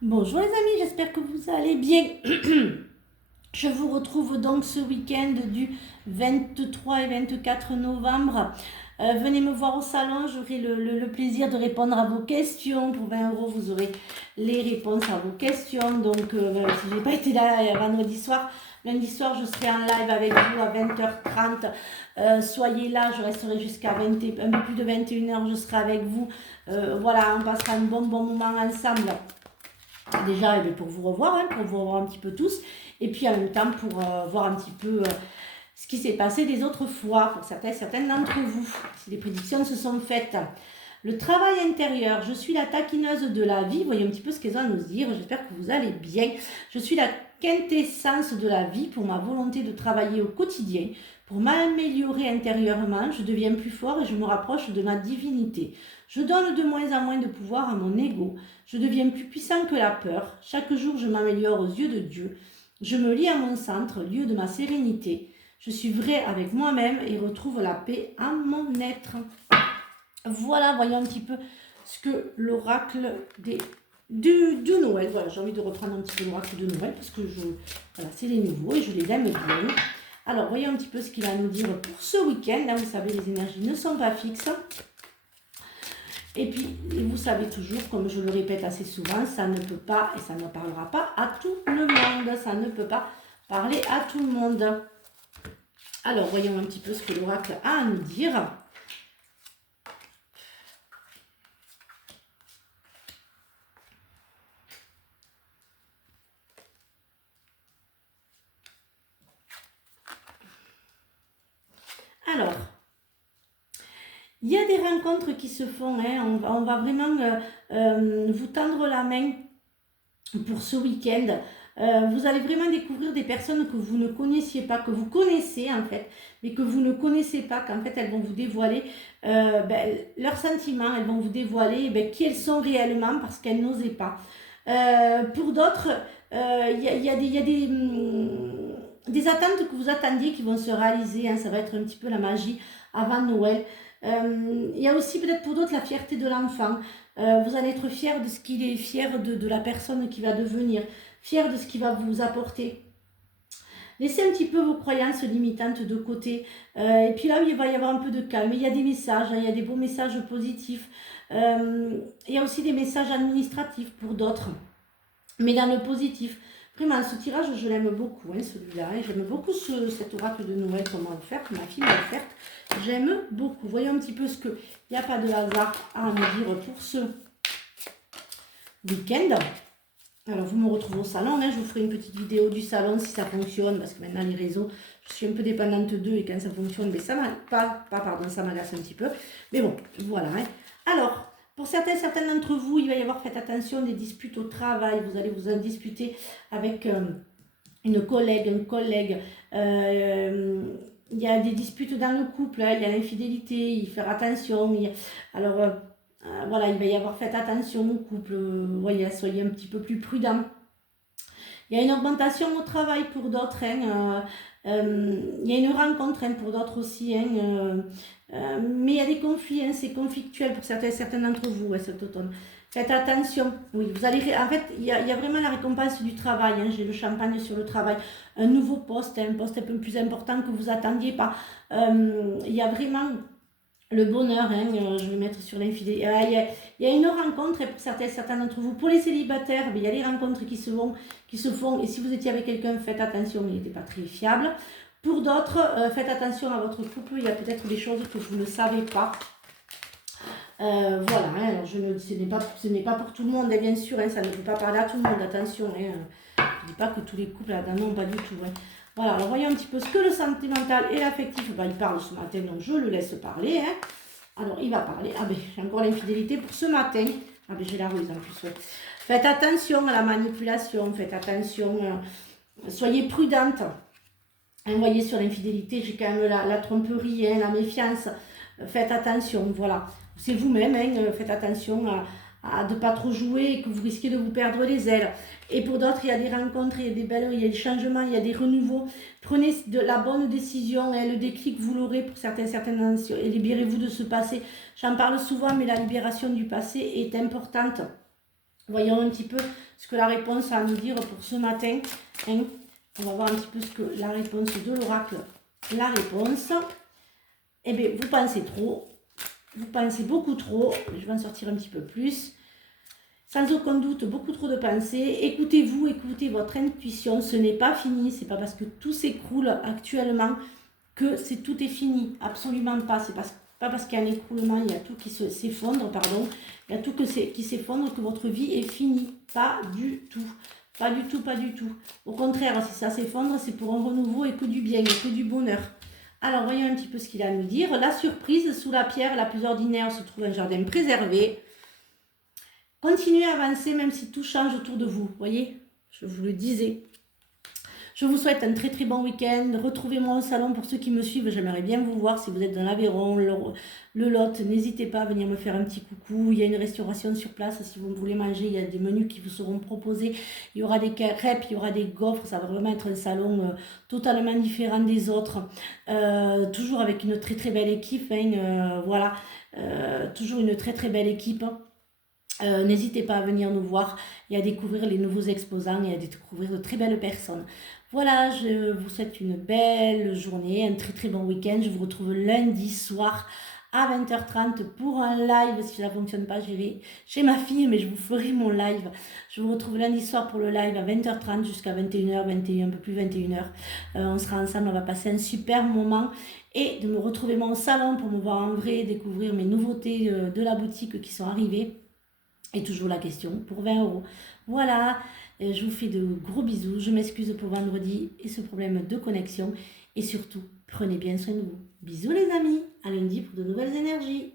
Bonjour les amis, j'espère que vous allez bien. Je vous retrouve donc ce week-end du 23 et 24 novembre. Venez me voir au salon, j'aurai le plaisir de répondre à vos questions. Pour 20 euros, vous aurez les réponses à vos questions. Donc, si je n'ai pas été là vendredi soir, lundi soir, je serai en live avec vous à 20h30. Soyez là, je resterai jusqu'à un peu plus de 21h, je serai avec vous. Voilà, on passera un bon moment ensemble. Déjà pour vous revoir, pour vous revoir un petit peu tous, et puis en même temps pour voir un petit peu ce qui s'est passé des autres fois, pour certaines d'entre vous, si les prédictions se sont faites. Le travail intérieur, je suis la taquineuse de la vie, voyez un petit peu ce qu'elles ont à nous dire, j'espère que vous allez bien. Je suis la quintessence de la vie pour ma volonté de travailler au quotidien, pour m'améliorer intérieurement, je deviens plus fort et je me rapproche de ma divinité. Je donne de moins en moins de pouvoir à mon ego, je deviens plus puissant que la peur, chaque jour je m'améliore aux yeux de Dieu, je me lie à mon centre, lieu de ma sérénité. Je suis vrai avec moi-même et retrouve la paix à mon être. Voilà, voyons un petit peu ce que l'oracle de Noël. Voilà, j'ai envie de reprendre un petit peu l'oracle de Noël parce que voilà, c'est les nouveaux et je les aime bien. Alors, voyons un petit peu ce qu'il va nous dire pour ce week-end. Là, vous savez, les énergies ne sont pas fixes. Et puis, vous savez toujours, comme je le répète assez souvent, ça ne peut pas et ça ne parlera pas à tout le monde. Ça ne peut pas parler à tout le monde. Alors, voyons un petit peu ce que l'oracle a à nous dire. Alors, il y a des rencontres qui se font, on va vraiment vous tendre la main pour ce week-end. Vous allez vraiment découvrir des personnes que vous ne connaissiez pas, que vous connaissez en fait, mais que vous ne connaissez pas, qu'en fait elles vont vous dévoiler leurs sentiments, elles vont vous dévoiler qui elles sont réellement parce qu'elles n'osaient pas. Pour d'autres, il y a des attentes que vous attendiez qui vont se réaliser, ça va être un petit peu la magie avant Noël. Il y a aussi peut-être pour d'autres la fierté de l'enfant. Vous allez être fier de ce qu'il est, fier de la personne qui va devenir, fier de ce qu'il va vous apporter. Laissez un petit peu vos croyances limitantes de côté. Et puis là, il va y avoir un peu de calme. Il y a des messages, il y a des beaux messages positifs. Il y a aussi des messages administratifs pour d'autres, mais dans le positif. Vraiment, ce tirage, je l'aime beaucoup, celui-là. J'aime beaucoup cet oracle de Noël qu'on m'a offert, que ma fille m'a offert. J'aime beaucoup. Voyons un petit peu ce qu'il n'y a pas de hasard à me dire pour ce week-end. Alors, vous me retrouvez au salon. Je vous ferai une petite vidéo du salon si ça fonctionne, parce que maintenant, les réseaux, je suis un peu dépendante d'eux et quand ça fonctionne, mais ça m'agace un petit peu. Mais bon, voilà. Alors, pour certaines d'entre vous, il va y avoir, faites attention, des disputes au travail. Vous allez vous en disputer avec une collègue, un collègue. Il y a des disputes dans le couple, il y a l'infidélité, il faut faire attention. Alors, voilà, il va y avoir, faites attention au couple. Voyez, soyez un petit peu plus prudent. Il y a une augmentation au travail pour d'autres. Il y a une rencontre pour d'autres aussi. Mais il y a des conflits, c'est conflictuel pour certains d'entre vous cet automne. Faites attention. Oui, vous allez. En fait, il y a vraiment la récompense du travail. J'ai le champagne sur le travail. Un nouveau poste, un poste un peu plus important que vous attendiez pas. Il y a vraiment le bonheur, je vais mettre sur l'infidélité. Il y a une rencontre pour certains d'entre vous. Pour les célibataires, il y a les rencontres qui se font. Et si vous étiez avec quelqu'un, faites attention, il n'était pas très fiable. Pour d'autres, faites attention à votre couple. Il y a peut-être des choses que vous ne savez pas. Voilà, alors ce n'est pas pour tout le monde, bien sûr, ça ne peut pas parler à tout le monde, attention. Je ne dis pas que tous les couples là-dedans, non, pas du tout. Voilà, alors voyons un petit peu ce que le sentimental et l'affectif, il parle ce matin, donc je le laisse parler. Alors, il va parler. Ah ben, j'ai encore l'infidélité pour ce matin. Ah ben, j'ai la ruse en plus. Ouais. Faites attention à la manipulation, faites attention, soyez prudente. Voyez, sur l'infidélité, j'ai quand même la tromperie, la méfiance. Faites attention, voilà. C'est vous-même, faites attention à ne pas trop jouer et que vous risquez de vous perdre les ailes. Et pour d'autres, il y a des rencontres, il y a des belles, il y a des changements, il y a des renouveaux. Prenez de la bonne décision, le déclic, vous l'aurez pour certaines et libérez-vous de ce passé. J'en parle souvent, mais la libération du passé est importante. Voyons un petit peu ce que la réponse a à nous dire pour ce matin. Hein. On va voir un petit peu ce que la réponse de l'oracle. La réponse, eh bien, vous pensez trop. Vous pensez beaucoup trop. Je vais en sortir un petit peu plus. Sans aucun doute, beaucoup trop de pensées. Écoutez-vous, écoutez votre intuition. Ce n'est pas fini. C'est pas parce que tout s'écroule actuellement que tout est fini. Absolument pas. C'est pas parce qu'il y a un écroulement, il y a tout qui s'effondre, pardon. Il y a tout qui s'effondre que votre vie est finie. Pas du tout. Pas du tout, pas du tout. Au contraire, si ça s'effondre, c'est pour un renouveau et que du bien, et que du bonheur. Alors, voyons un petit peu ce qu'il a à nous dire. La surprise, sous la pierre la plus ordinaire se trouve un jardin préservé. Continuez à avancer même si tout change autour de vous. Voyez, je vous le disais. Je vous souhaite un très très bon week-end. Retrouvez-moi au salon pour ceux qui me suivent. J'aimerais bien vous voir si vous êtes dans l'Aveyron, le Lot. N'hésitez pas à venir me faire un petit coucou. Il y a une restauration sur place si vous voulez manger. Il y a des menus qui vous seront proposés. Il y aura des crêpes, il y aura des gaufres. Ça va vraiment être un salon totalement différent des autres. Toujours avec une très très belle équipe. Hein, voilà, toujours une très très belle équipe. N'hésitez pas à venir nous voir et à découvrir les nouveaux exposants et à découvrir de très belles personnes. Voilà, je vous souhaite une belle journée, un très très bon week-end. Je vous retrouve lundi soir à 20h30 pour un live. Si ça ne fonctionne pas, j'irai chez ma fille, mais je vous ferai mon live. Je vous retrouve lundi soir pour le live à 20h30 jusqu'à 21h, 21, un peu plus 21h. On sera ensemble, on va passer un super moment. Et de me retrouver moi au salon pour me voir en vrai, découvrir mes nouveautés de la boutique qui sont arrivées. Et toujours la question pour 20 euros. Voilà, je vous fais de gros bisous. Je m'excuse pour vendredi et ce problème de connexion. Et surtout, prenez bien soin de vous. Bisous les amis, à lundi pour de nouvelles énergies.